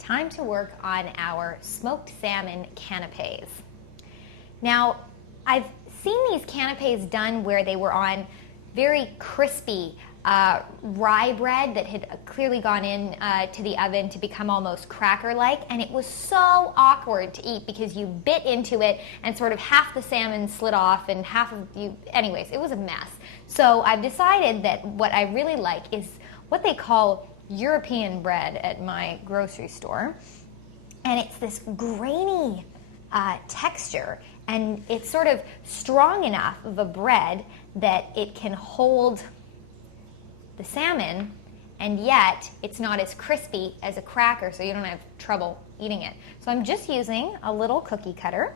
time to work on our smoked salmon canapes. Now, I've seen these canapes done where they were on very crispy rye bread that had clearly gone in to the oven to become almost cracker-like, and it was so awkward to eat because you bit into it and sort of half the salmon slid off and half of you, anyways, it was a mess. So I've decided that what I really like is what they call European bread at my grocery store, and it's this grainy texture, and it's sort of strong enough of a bread that it can hold the salmon, and yet it's not as crispy as a cracker, so you don't have trouble eating it. So I'm just using a little cookie cutter,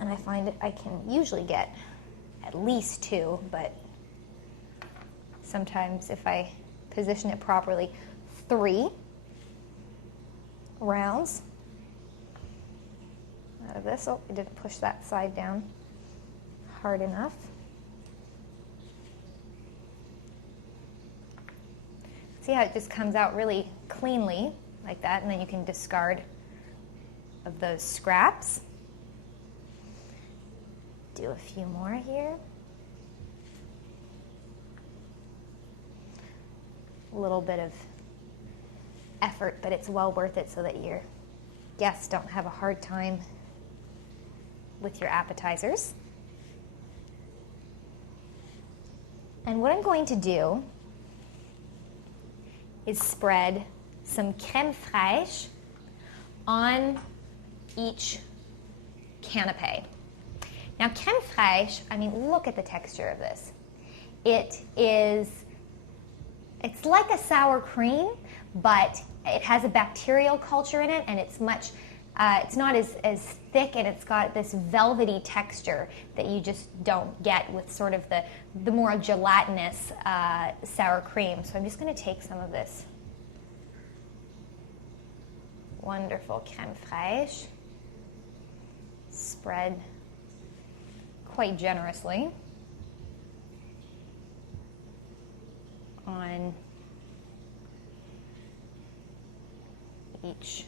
and I find that I can usually get at least 2, but sometimes if I position it properly, 3 rounds out of this. Oh, I didn't push that side down hard enough. See how it just comes out really cleanly like that, and then you can discard of those scraps. Do a few more here. A little bit of effort, but it's well worth it so that your guests don't have a hard time with your appetizers. And what I'm going to do is spread some crème fraîche on each canapé. Now, crème fraîche, I mean, look at the texture of this. It's like a sour cream, but it has a bacterial culture in it, and it's not as thick, and it's got this velvety texture that you just don't get with sort of the more gelatinous sour cream. So I'm just going to take some of this wonderful crème fraîche, spread quite generously on each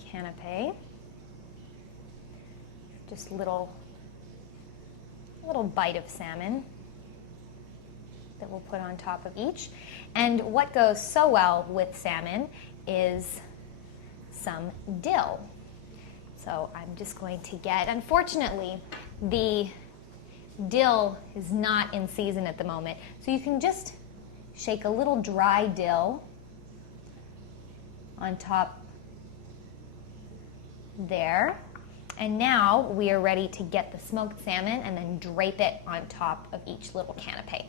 canapé. Just little bite of salmon that we'll put on top of each. And what goes so well with salmon is some dill. So I'm just going to get, unfortunately, the dill is not in season at the moment. So you can just shake a little dry dill on top there. And now we are ready to get the smoked salmon and then drape it on top of each little canapé.